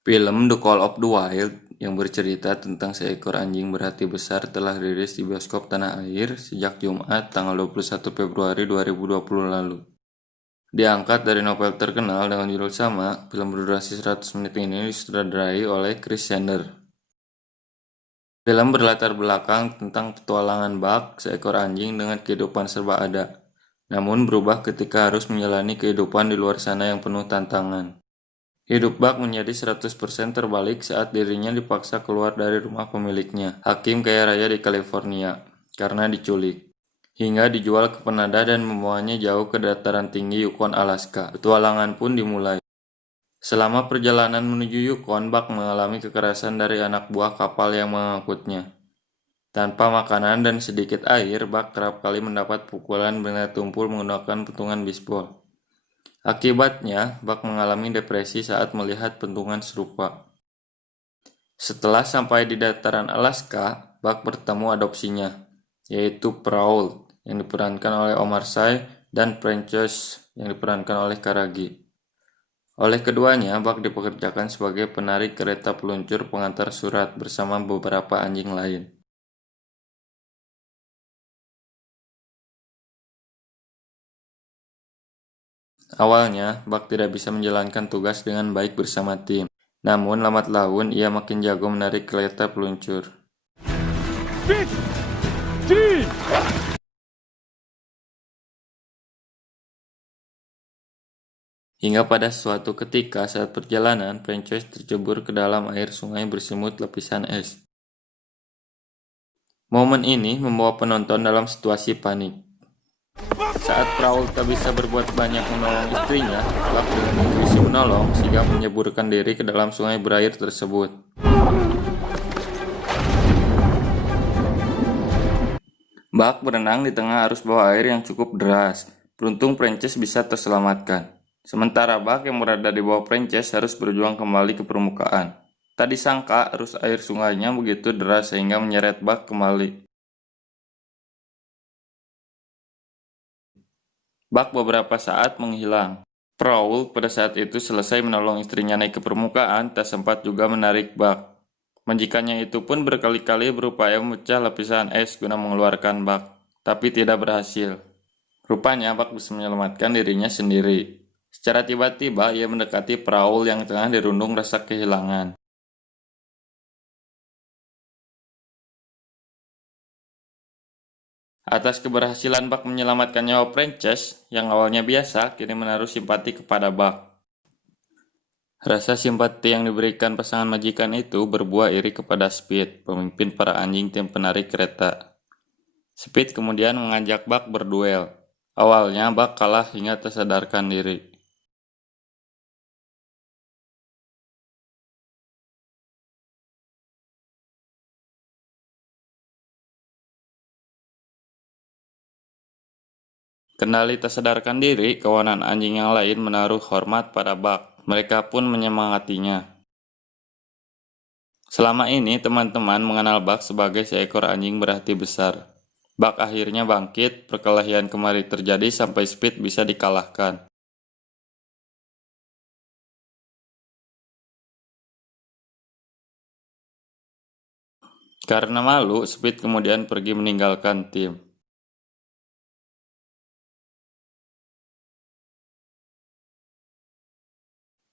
Film The Call of the Wild yang bercerita tentang seekor anjing berhati besar telah rilis di bioskop tanah air sejak Jumat tanggal 21 Februari 2020 lalu. Diangkat dari novel terkenal dengan judul sama, film berdurasi 100 menit ini disutradarai oleh Chris Sander. Film berlatar belakang tentang petualangan Buck, seekor anjing dengan kehidupan serba ada, namun berubah ketika harus menjalani kehidupan di luar sana yang penuh tantangan. Hidup Buck menjadi 100% terbalik saat dirinya dipaksa keluar dari rumah pemiliknya, hakim kaya raya di California, karena diculik, hingga dijual ke Kanada dan membawanya jauh ke dataran tinggi Yukon, Alaska. Petualangan pun dimulai. Selama perjalanan menuju Yukon, Buck mengalami kekerasan dari anak buah kapal yang mengangkutnya. Tanpa makanan dan sedikit air, Buck kerap kali mendapat pukulan benda tumpul menggunakan pentungan bisbol. Akibatnya, Buck mengalami depresi saat melihat pentungan serupa. Setelah sampai di dataran Alaska, Buck bertemu adopsinya, yaitu Prowl yang diperankan oleh Omar Sy dan Princess yang diperankan oleh Karagi. Oleh keduanya, Buck dipekerjakan sebagai penarik kereta peluncur pengantar surat bersama beberapa anjing lain. Awalnya, Buck tidak bisa menjalankan tugas dengan baik bersama tim. Namun, lambat laun ia makin jago menarik kereta peluncur. Hingga pada suatu ketika saat perjalanan, Princess tercebur ke dalam air sungai bersimut lapisan es. Momen ini membawa penonton dalam situasi panik. Saat Prowl tak bisa berbuat banyak menolong istrinya, Buck dengan intuisi menolong sehingga menyeburkan diri ke dalam sungai berair tersebut. Buck berenang di tengah arus bawah air yang cukup deras. Beruntung Princess bisa terselamatkan. Sementara Buck yang berada di bawah Princess harus berjuang kembali ke permukaan. Tak disangka arus air sungainya begitu deras sehingga menyeret Buck kembali. Buck beberapa saat menghilang. Prowl pada saat itu selesai menolong istrinya naik ke permukaan, tak sempat juga menarik Buck. Majikannya itu pun berkali-kali berupaya memecah lapisan es guna mengeluarkan Buck, tapi tidak berhasil. Rupanya Buck bisa menyelamatkan dirinya sendiri. Secara tiba-tiba ia mendekati Prowl yang tengah dirundung rasa kehilangan. Atas keberhasilan Buck menyelamatkan nyawa Princess yang awalnya biasa, kini menaruh simpati kepada Buck. Rasa simpati yang diberikan pasangan majikan itu berbuah iri kepada Speed, pemimpin para anjing tim penarik kereta. Speed kemudian mengajak Buck berduel. Awalnya Buck kalah hingga tersadarkan diri. Kendali tersadarkan diri, kawanan anjing yang lain menaruh hormat pada Buck. Mereka pun menyemangatinya. Selama ini teman-teman mengenal Buck sebagai seekor anjing berhati besar. Buck akhirnya bangkit, perkelahian kembali terjadi sampai Speed bisa dikalahkan. Karena malu, Speed kemudian pergi meninggalkan tim.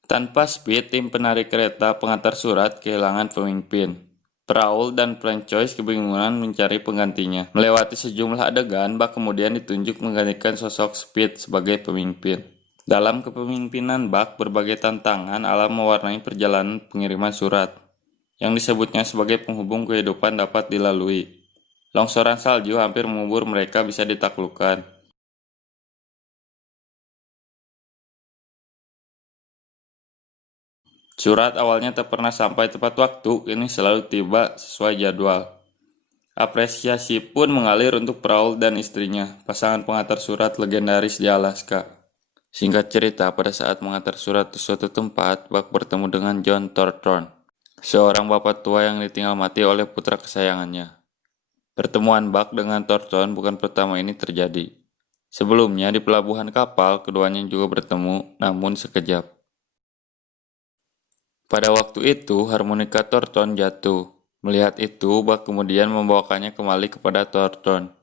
Tanpa Speed, tim penarik kereta pengantar surat kehilangan pemimpin. Prowl dan Francois kebingungan mencari penggantinya. Melewati sejumlah adegan, Buck kemudian ditunjuk menggantikan sosok Speed sebagai pemimpin. Dalam kepemimpinan Buck, berbagai tantangan alam mewarnai perjalanan pengiriman surat, yang disebutnya sebagai penghubung kehidupan dapat dilalui. Longsoran salju hampir mengubur mereka bisa ditaklukkan. Surat awalnya tak pernah sampai tepat waktu, kini selalu tiba sesuai jadwal. Apresiasi pun mengalir untuk Prowl dan istrinya, pasangan pengantar surat legendaris di Alaska. Singkat cerita, pada saat mengantar surat ke suatu tempat, Buck bertemu dengan John Thornton, seorang bapak tua yang ditinggal mati oleh putra kesayangannya. Pertemuan Buck dengan Thornton bukan pertama ini terjadi. Sebelumnya di pelabuhan kapal, keduanya juga bertemu, namun sekejap. Pada waktu itu, harmonika Thornton jatuh. Melihat itu, Buck kemudian membawakannya kembali kepada Thornton.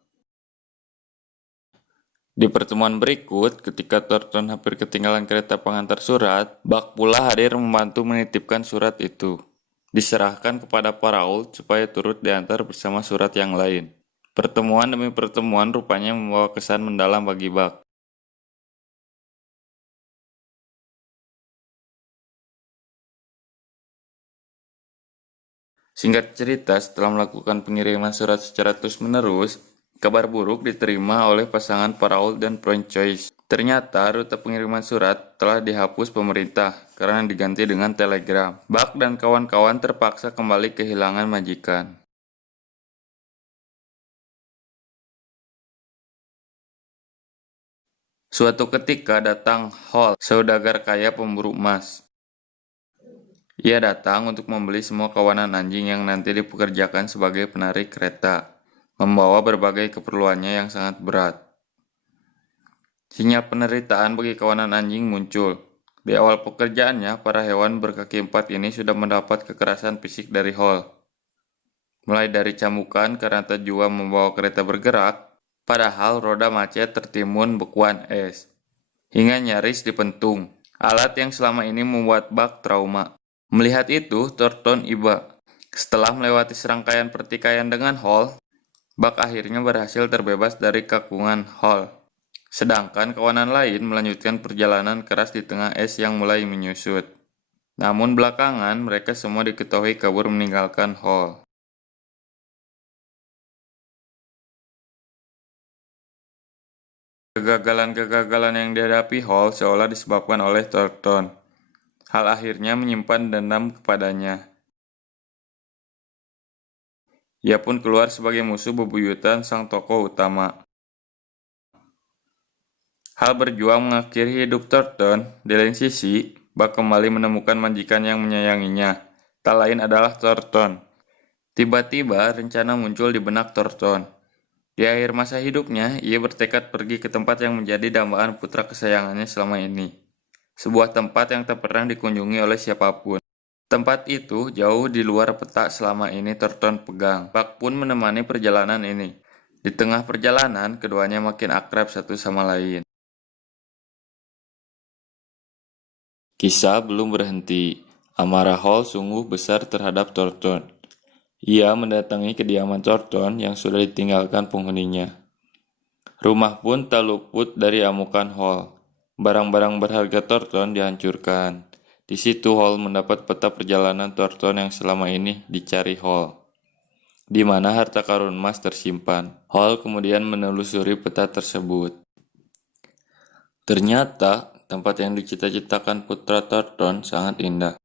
Di pertemuan berikut, ketika Thornton hampir ketinggalan kereta pengantar surat, Buck pula hadir membantu menitipkan surat itu. Diserahkan kepada Parault supaya turut diantar bersama surat yang lain. Pertemuan demi pertemuan rupanya membawa kesan mendalam bagi Buck. Singkat cerita, setelah melakukan pengiriman surat secara terus-menerus, kabar buruk diterima oleh pasangan Parault dan Francois. Ternyata rute pengiriman surat telah dihapus pemerintah karena diganti dengan telegram. Buck dan kawan-kawan terpaksa kembali kehilangan majikan. Suatu ketika datang Hall, saudagar kaya pemburu emas. Ia datang untuk membeli semua kawanan anjing yang nanti dipekerjakan sebagai penarik kereta, membawa berbagai keperluannya yang sangat berat. Sinyal penderitaan bagi kawanan anjing muncul. Di awal pekerjaannya, para hewan berkaki empat ini sudah mendapat kekerasan fisik dari Hall. Mulai dari cambukan karena tak jua membawa kereta bergerak, padahal roda macet tertimbun bekuan es, hingga nyaris dipentung, alat yang selama ini membuat Buck trauma. Melihat itu, Thornton iba. Setelah melewati serangkaian pertikaian dengan Hall, Buck akhirnya berhasil terbebas dari kakungan Hall. Sedangkan kawanan lain melanjutkan perjalanan keras di tengah es yang mulai menyusut. Namun belakangan mereka semua diketahui kabur meninggalkan Hall. Kegagalan-kegagalan yang dihadapi Hall seolah disebabkan oleh Thornton. Hal akhirnya menyimpan dendam kepadanya. Ia pun keluar sebagai musuh bebuyutan sang tokoh utama. Hal berjuang mengakhiri hidup Thornton. Di lain sisi, Buck kembali menemukan majikan yang menyayanginya. Tak lain adalah Thornton. Tiba-tiba rencana muncul di benak Thornton. Di akhir masa hidupnya, ia bertekad pergi ke tempat yang menjadi dambaan putra kesayangannya selama ini. Sebuah tempat yang tak pernah dikunjungi oleh siapapun. Tempat itu jauh di luar peta selama ini Thornton pegang. Buck pun menemani perjalanan ini. Di tengah perjalanan, keduanya makin akrab satu sama lain. Kisah belum berhenti. Amarah Hall sungguh besar terhadap Thornton. Ia mendatangi kediaman Thornton yang sudah ditinggalkan penghuninya. Rumah pun tak luput dari amukan Hall. Barang-barang berharga Thornton dihancurkan. Di situ Hall mendapat peta perjalanan Thornton yang selama ini dicari Hall, di mana harta karun emas tersimpan. Hall kemudian menelusuri peta tersebut. Ternyata tempat yang dicita-citakan putra Thornton sangat indah.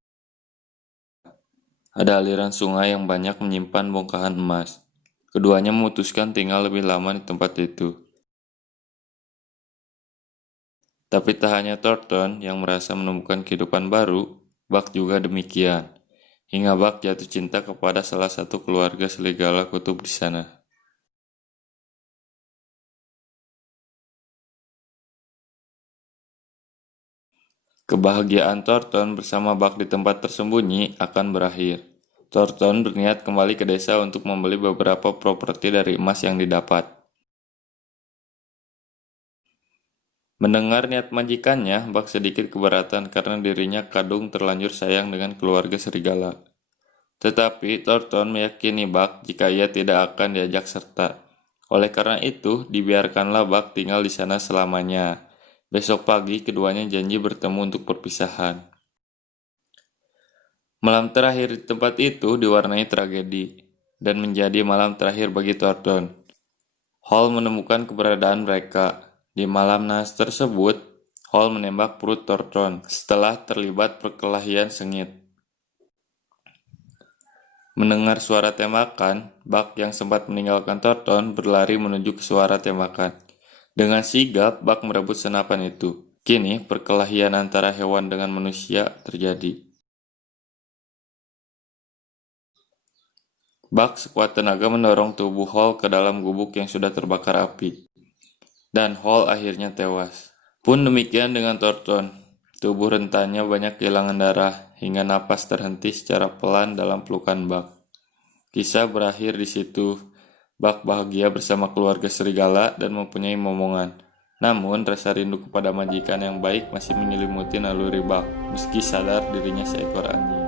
Ada aliran sungai yang banyak menyimpan bongkahan emas. Keduanya memutuskan tinggal lebih lama di tempat itu. Tapi tak hanya Thornton yang merasa menemukan kehidupan baru, Buck juga demikian. Hingga Buck jatuh cinta kepada salah satu keluarga serigala kutub di sana. Kebahagiaan Thornton bersama Buck di tempat tersembunyi akan berakhir. Thornton berniat kembali ke desa untuk membeli beberapa properti dari emas yang didapat. Mendengar niat majikannya, Buck sedikit keberatan karena dirinya kadung terlanjur sayang dengan keluarga serigala. Tetapi Thornton meyakini Buck jika ia tidak akan diajak serta. Oleh karena itu, dibiarkanlah Buck tinggal di sana selamanya. Besok pagi, keduanya janji bertemu untuk perpisahan. Malam terakhir di tempat itu diwarnai tragedi, dan menjadi malam terakhir bagi Thornton. Hall menemukan keberadaan mereka. Di malam nahas tersebut, Hall menembak perut Thornton setelah terlibat perkelahian sengit. Mendengar suara tembakan, Buck yang sempat meninggalkan Thornton berlari menuju ke suara tembakan. Dengan sigap, Buck merebut senapan itu. Kini, perkelahian antara hewan dengan manusia terjadi. Buck sekuat tenaga mendorong tubuh Hall ke dalam gubuk yang sudah terbakar api. Dan Hall akhirnya tewas. Pun demikian dengan Thornton. Tubuh rentannya banyak kehilangan darah, hingga napas terhenti secara pelan dalam pelukan Buck. Kisah berakhir di situ. Buck bahagia bersama keluarga serigala dan mempunyai momongan. Namun, rasa rindu kepada majikan yang baik masih menyelimuti naluri Buck, meski sadar dirinya seekor anjing.